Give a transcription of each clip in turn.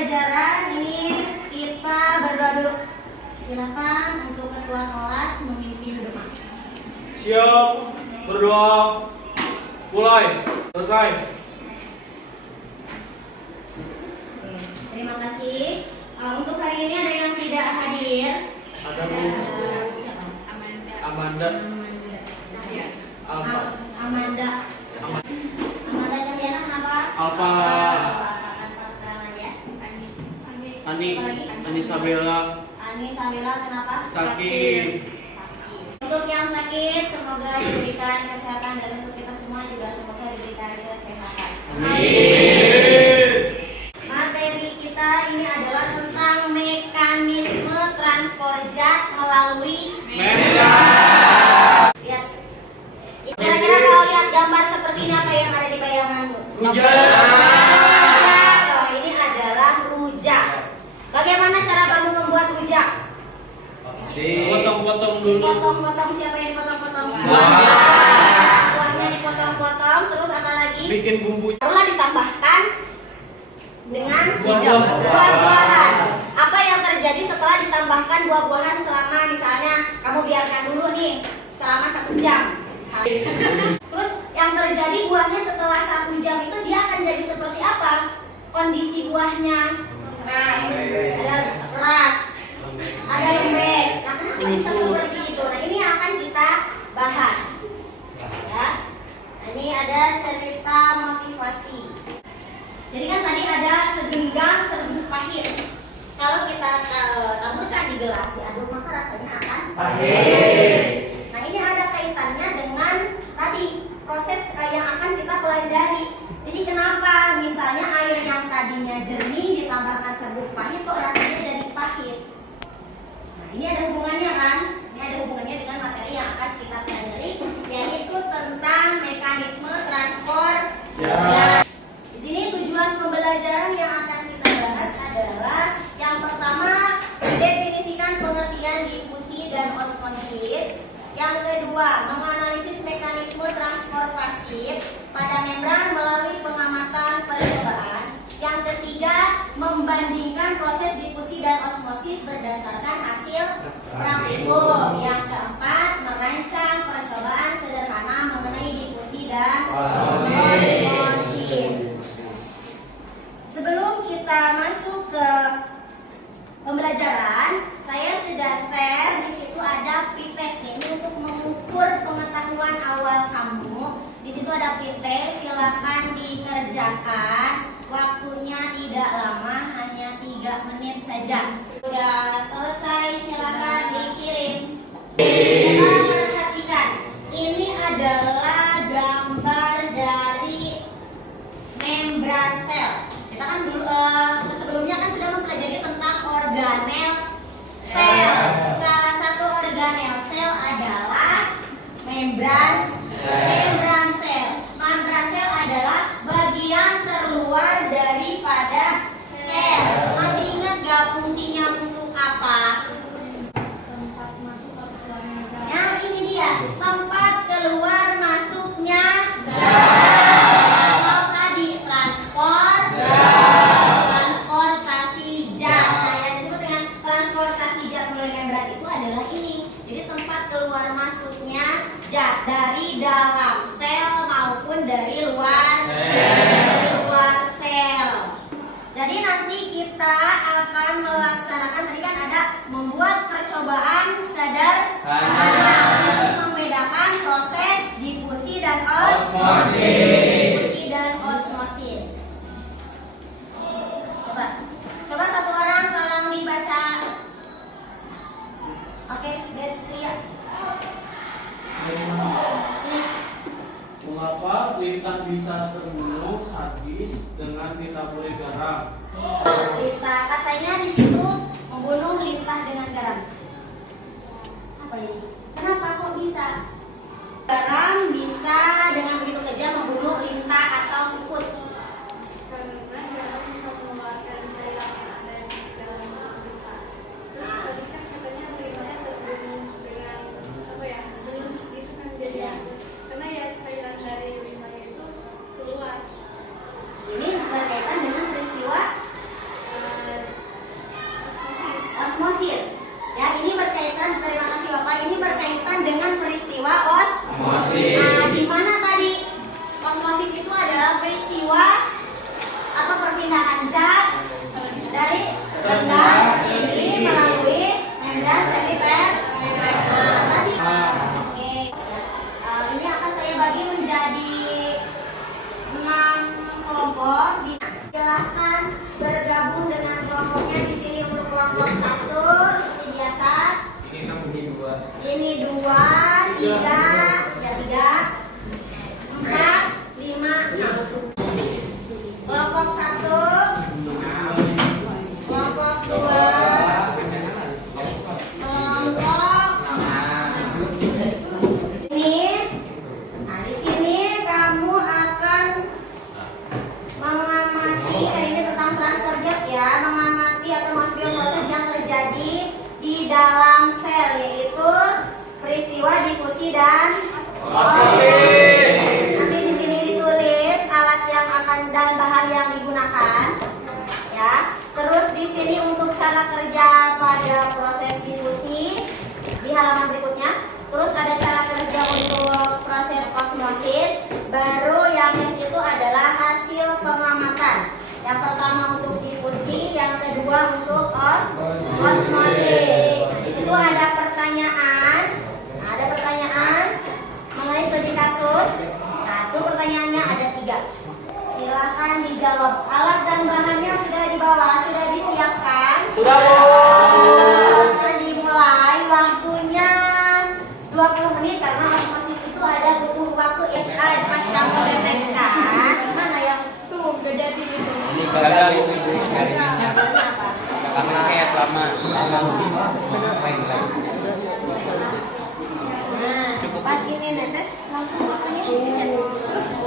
pembelajaran ini kita berdoa dulu. Silakan untuk ketua kelas memimpin doa. Siap, berdoa. Mulai. Selesai. Terima kasih. Untuk hari ini ada yang tidak hadir. Ada Bu Siapa? Amanda. Amanda Cahyana kenapa? Apa? Ya. Ani Sabella. Kenapa? Sakit. Untuk yang sakit semoga diberikan kesehatan, dan untuk kita semua juga semoga diberikan kesehatan. Amin. Materi kita ini adalah tentang mekanisme transport zat melalui Medan. Lihat. Kira-kira kalau lihat gambar seperti ini apa yang ada di bayangan tuh? Oh, ini adalah rujak. Bagaimana cara kamu membuat rujak? Potong-potong dulu. Dipotong-potong, siapa yang dipotong-potong? Buahnya dipotong-potong, terus apa lagi? Bikin bumbu. Barulah ditambahkan dengan Buah-buahan. buah-buahan. Apa yang terjadi setelah ditambahkan buah-buahan selama misalnya kamu biarkan dulu nih selama 1 jam. Terus yang terjadi buahnya setelah 1 jam itu dia akan jadi seperti apa? Kondisi buahnya ada keras, ada lembek. Nah, kenapa bisa seperti itu? Nah, ini akan kita bahas. Ya. Nah, ini ada cerita motivasi. Jadi kan tadi ada segenggam serbuk pahit. Kalau kita taburkan di gelas diaduk maka rasanya akan pahit. Nah, ini ada kaitannya dengan tadi proses yang akan kita pelajari. Jadi kenapa misalnya air yang tadinya jernih ditambahkan serbuk pahit kok rasanya jadi pahit? Nah, ini ada hubungannya kan? Ini ada hubungannya dengan materi yang akan kita pelajari, yaitu tentang mekanisme transport zat. Di sini tujuan pembelajaran yang akan kita bahas adalah yang pertama, mendefinisikan pengertian difusi dan osmosis. Yang kedua, menganalisis mekanisme transport pasif pada membran melalui pengamatan percobaan. Yang ketiga, membandingkan proses difusi dan osmosis berdasarkan hasil praktikum. Yang keempat, merancang percobaan sederhana mengenai difusi dan osmosis. Sebelum kita masuk ke pembelajaran, saya sudah share di situ ada pretest. Ini untuk mengukur pengetahuan awal kamu. Di situ ada pretest, silakan dikerjakan. Waktunya tidak lama, hanya 3 menit saja. Sudah selesai, silakan dikirim. Coba perhatikan, ini adalah gambar dari membran sel. Kita kan dulu sebelumnya kan sudah mempelajari tentang organel sel. Salah satu organel sel adalah membran sel. Membran sel adalah bagian terluar daripada sel. Masih ingat gak fungsinya untuk apa? Tempat masuk atau keluarnya zat. Nah, ini dia, tempat keluar masuknya atau tadi transportasi zat. Nah, yang disebut dengan transportasi zat melalui membran itu adalah ini. Jadi tempat keluar masuknya zat dari dalam sel maupun dari luar sel. Jadi nanti kita akan melaksanakan, tadi kan ada membuat percobaan sederhana untuk membedakan proses difusi dan osmosis. Coba satu orang tolong dibaca. Oke, Betria. Mengapa lintah bisa terbunuh habis dengan ditaburi garam? Lintah, katanya di situ membunuh lintah dengan garam. Apa ini? Kenapa kok bisa? Garam bisa dengan begitu kejam membunuh lintah atau siput. Karena garam bisa mengeluarkan cairan yang ada di dalam lintah. Terus tadi kan katanya limbahnya terbunuh dengan apa ya? Menyusut gitu kan jadi. Karena ya cairan dari limbahnya itu keluar. Ini berkaitan dengan peristiwa sini 2, 3, 4, 5, 6. Kelompok 1, kelompok 2, kelompok ini. Nah, di sini kamu akan mengamati, ini tentang transfer gas ya, mengamati atau mengambil proses yang terjadi di dalam sel, yaitu peristiwa difusi dan osis. Nanti di sini ditulis alat yang akan dan bahan yang digunakan, ya. Terus di sini untuk cara kerja pada proses difusi di halaman berikutnya. Terus ada cara kerja untuk proses osmosis. Baru yang itu adalah hasil pengamatan. Yang pertama untuk difusi, yang kedua untuk osmosis. Di situ ada pertanyaan. Ada pertanyaan mengenai studi kasus. Nah, itu pertanyaannya ada 3. Silakan dijawab. Alat dan bahannya sudah dibawa, sudah disiapkan. Sudah, Bu. Silakan dimulai. Waktunya 20 menit karena osmosis itu ada butuh waktu. Pas kamu teteskan, mana yang Tuh, udah jadi itu. Ini gagal itu eksperimennya karena kayak lama. Nah, pas ini netes langsung waktunya dicet.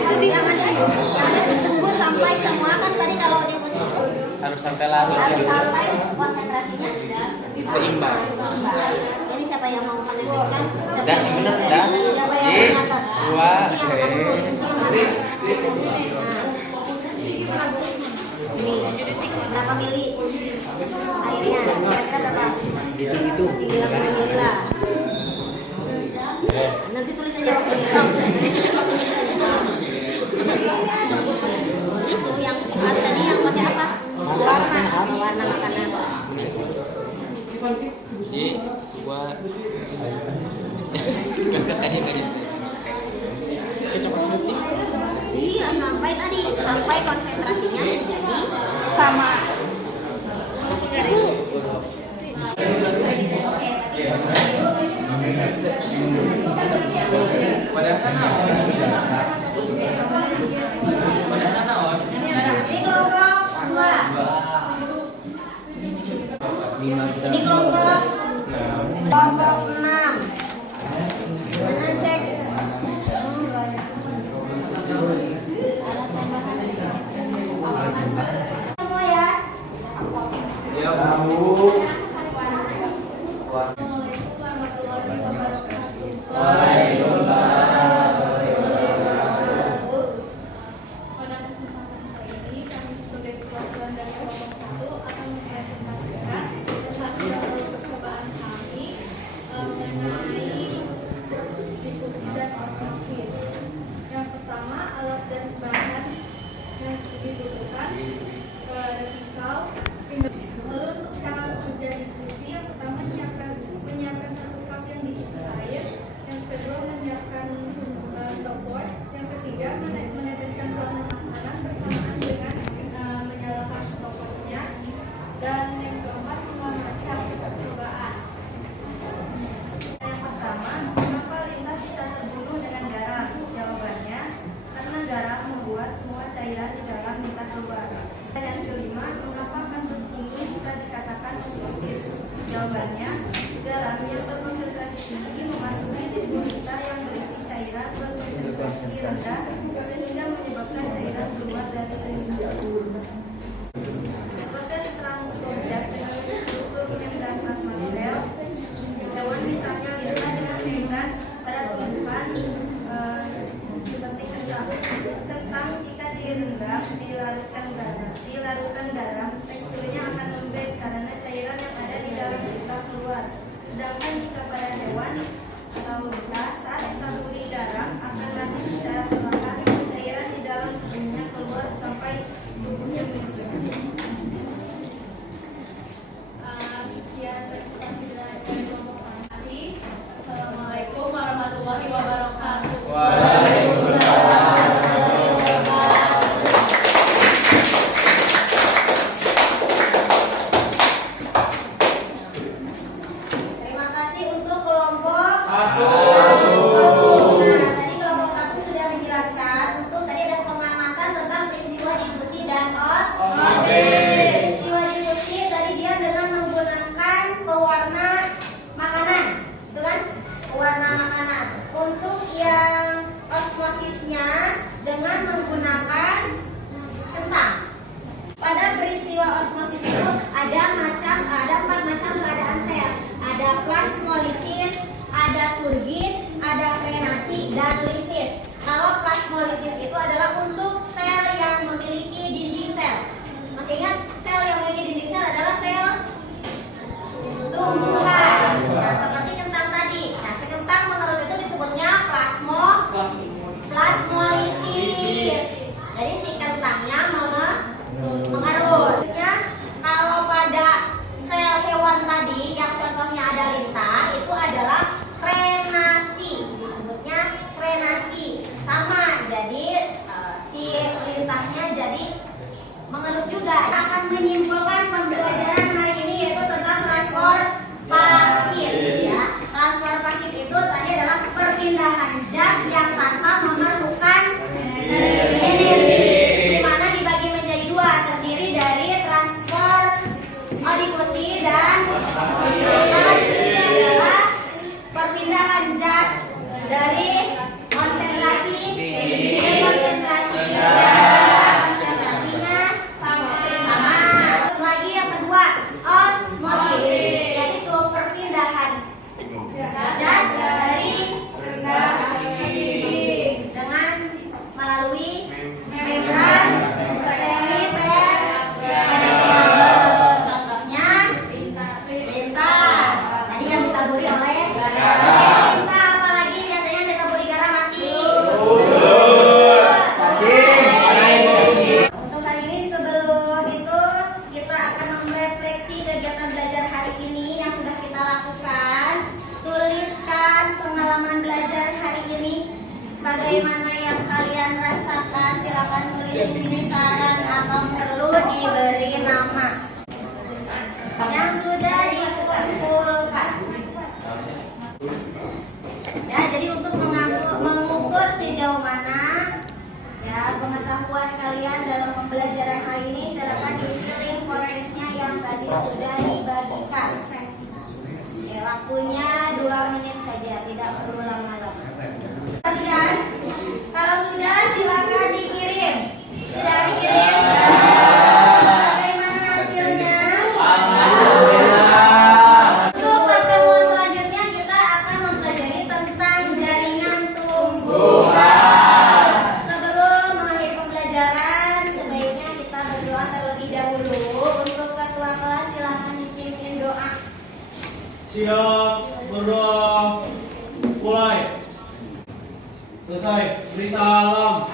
Itu jangan tunggu sampai semua, kan tadi kalau di musim itu Harus sampai larut. harus sampai konsentrasinya Seimbang. Jadi siapa yang mau meneteskan? Udah, bener, udah. Siapa yang mencatat? 2, berapa mili airnya? Kira-kira berapa? Gitu-gitu. 38 mili lah. Nanti tulis aja waktunya. Nanti tulis waktunya di sini. Itu yang tadi yang pakai apa? Warna makanan. Jadi gua kas-kas kajian. Coba seperti Iya, sampai konsentrasinya menjadi Sama. Ini kelompok 2. Ini kelompok 6. Mana cek? Semua ya. Ya, Bu. Pada kesempatan kali ini, kami sebagai perwakilan dari kelompok 1 akan mempresentasikan hasil percobaan kami mengenai difusi dan osmosis. Yang pertama, alat dan bahan yang dibutuhkan pisau. Lalu untuk cara kerja difusi, yang pertama menyiapkan 1 cup yang diisi air, yang kedua menyiapkan stopwatch, yang ketiga meneteskan pewarna masakan bersamaan dengan menyalakan stopwatchnya, dan yang keempat mengamati hasil percobaan. Yang pertama, mengapa lintah bisa terbunuh dengan garam? Jawabannya, karena garam membuat semua cairan di dalam lintah keluar. Dan yang kelima, mengapa kasus ini bisa dikatakan osmosis? Jawabannya, garam yang berkonsentrasi tinggi memasuki tubuh lintah yang berisi cairan berkonsentrasi rendah sehingga menyebabkan cairan keluar dari lintah. Proses transport dengan struktur membran plasma sel. Hewan misalnya lintah dengan membran pada tumbuhan seperti kentang jika direndam di larutan garam, teksturnya akan lembek karena cairan yang ada di dalam lintah keluar. Sedangkan jika pada hewan atau lintah saat ditaburi garam akan mati secara perlahan peristiwa osmosis itu ada 4 macam keadaan sel. Ada plasmolisis, ada turgid, ada frenasi, dan lisis. Kalau plasmolisis itu adalah untuk sel yang memiliki dinding sel. Masih ingat sel yang memiliki dinding sel adalah sel tumbuhan. Nah, seperti kentang tadi. Nah, si kentang mengerut itu disebutnya plasmolisis. Jadi si kentangnya mengerut. Kalau pada sel hewan tadi yang contohnya ada lintah, itu adalah frenasi. Disebutnya frenasi. Sama, jadi si lintahnya jadi mengerut juga. Kita akan menyimpulkan pembelajaran hari ini yaitu tentang transpor pasif ya. Transpor pasif itu tadi adalah perpindahan zat yang tanpa memerlukan energi, di mana dibagi menjadi 2, terdiri dari transpor difusi dan transisi adalah perpindahan zat dari konsentrasi ke konsentrasi. Konsentrasinya sama. Terus lagi yang kedua, osmosis, yaitu perpindahan zat dari rendah ke tinggi dengan melalui membran semipermeabel. Contohnya lintah. Tadi yang ditaburi oleh lintah, apalagi biasanya yang ditaburi garam mati. Untuk hari ini sebelum itu kita akan merefleksi kegiatan belajar hari ini yang sudah kita lakukan. Tuliskan pengalaman belajar hari ini. Bagaimana yang kalian rasakan? Silakan tulis di sini saran atau perlu diberi nama yang sudah dikumpulkan. Ya, jadi untuk mengukur sejauh mana ya pengetahuan kalian dalam pembelajaran hari ini, silakan diisi link prosesnya yang tadi sudah dibagikan. Ya, waktunya 2 menit saja, tidak perlu lama-lama. Perhatikan, kalau sudah silakan dikirim. Sudah dikirim? Bagaimana hasilnya? Untuk pertemuan selanjutnya kita akan mempelajari tentang jaringan tumbuhan. Sebelum mengakhiri pembelajaran, sebaiknya kita berdoa terlebih dahulu. Untuk ketua kelas silakan dipimpin doa. Siap, berdoa, mulai. Selesai, beri salam.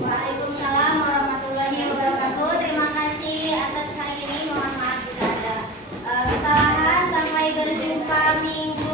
Waalaikumsalam warahmatullahi wabarakatuh. Terima kasih atas hari ini. Mohon maaf jika ada kesalahan. Sampai berjumpa minggu